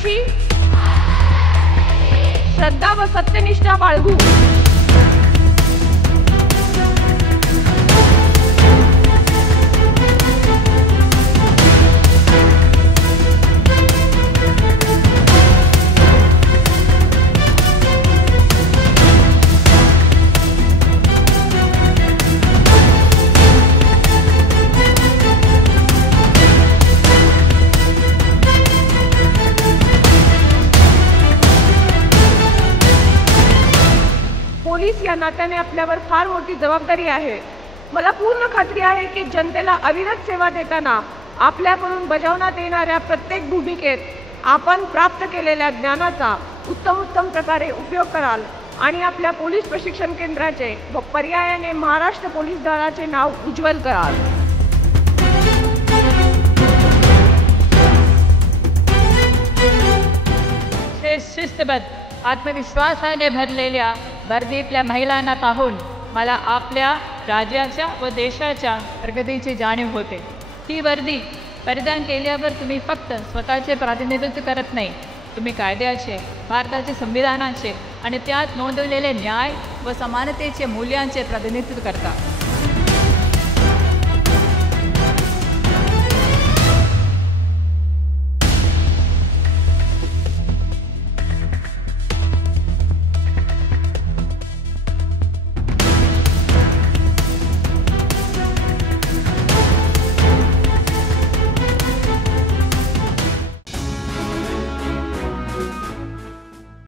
कर्तव्याविषयी श्रद्धा व सत्यनिष्ठा बाळगू. पोलीस या नात्याने आपल्यावर फार मोठी जबाबदारी आहे. मला पूर्ण खात्री आहे की जनतेला अविरत सेवा देताना आपल्याकडून बजावण्यात येणाऱ्या प्रत्येक भूमिकेत आपण प्राप्त केलेल्या ज्ञानाचा उत्तम प्रकारे उपयोग कराल आणि आपल्या पोलीस प्रशिक्षण केंद्राचे व पर्यायाने महाराष्ट्र पोलीस दलाचे नाव उज्ज्वल कराल. शिस्तबद्ध आत्मविश्वासाने भरलेल्या वर्दीतल्या महिलांना पाहून मला आपल्या राज्याच्या व देशाच्या प्रगतीची जाणीव होते. ही वर्दी परिधान केल्यावर तुम्ही फक्त स्वतःचे प्रतिनिधित्व करत नाही, तुम्ही कायद्याचे, भारताचे संविधानाचे आणि त्यात नोंदवलेले न्याय व समानतेचे मूल्यांचे प्रतिनिधित्व करता.